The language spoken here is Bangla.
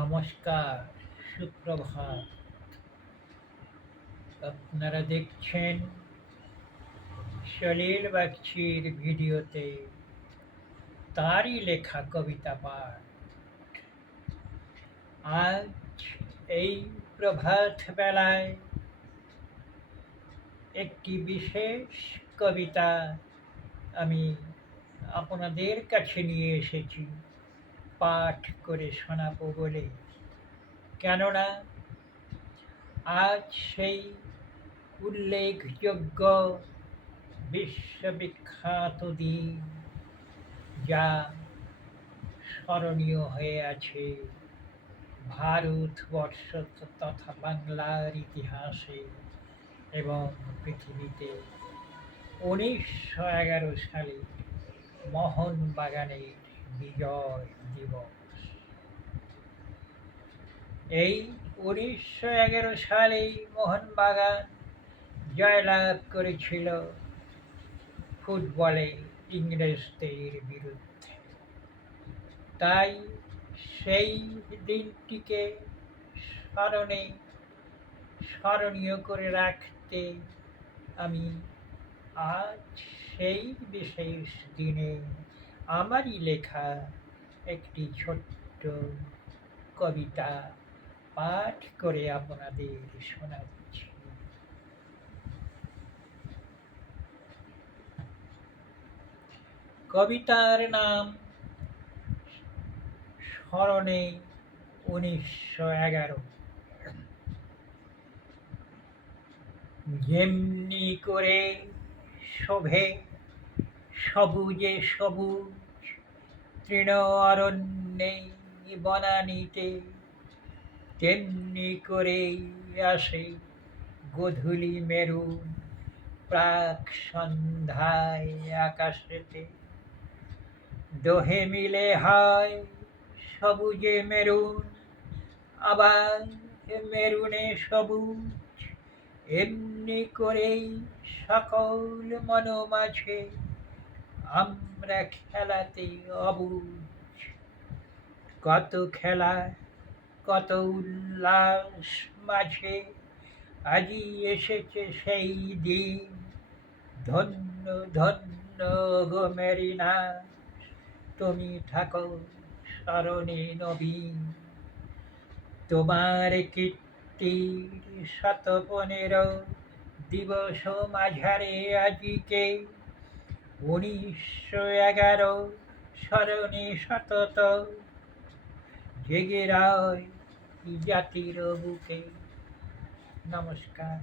নমস্কার, সুপ্রভাত। আপনারা দেখছেন সলিল বাগচির ভিডিওতে তারই লেখা কবিতা পাঠ। আজ এই প্রভাত বেলায় একটি বিশেষ কবিতা আমি আপনাদের কাছে নিয়ে এসেছি পাঠ করে শোনাবো বলে। কেননা আজ সেই উল্লেখযোগ্য বিশ্ববিখ্যাত দিন, যা স্মরণীয় হয়ে আছে ভারতবর্ষ তথা বাংলার ইতিহাসে এবং পৃথিবীতে। 1911 সালে মোহনবাগানের বিজয় দিবস। এই 1911 সালেই মোহনবাগান জয়লাভ করেছিল ফুটবলে ইংরেজদের বিরুদ্ধে। তাই সেই দিনটিকে স্মরণীয় করে রাখতে আমি আজ সেই বিশেষ দিনে আমারই লেখা একটি ছোট্ট কবিতা পাঠ করে আপনাদের শোনাচ্ছি। কবিতার নাম স্মরণে 1911। যেমনি করে শোভে সবুজে সবুজ তৃণ অরণ্যে বনানীতে, তেমনি করেই আসে গোধূলি মেরুন প্রাক সন্ধ্যায় আকাশেতে। দোহে মিলে হয় সবুজে মেরুন, আবার মেরুনে সবুজ। এমনি করেই সকল মন মাঝে আমরা খেলাতে অবুঝ। কত খেলা কত উল্লাস মাঝে আজি এসেছে সেই দিন। ধন্য ধন্য গো মেরিনা, তুমি থাকো স্মরণে নবীন। তোমার কীর্তির 115 দিবস মাঝারে আজিকে। 1911 স্মরণে সতত জেগে রয় জাতির বুকে। নমস্কার।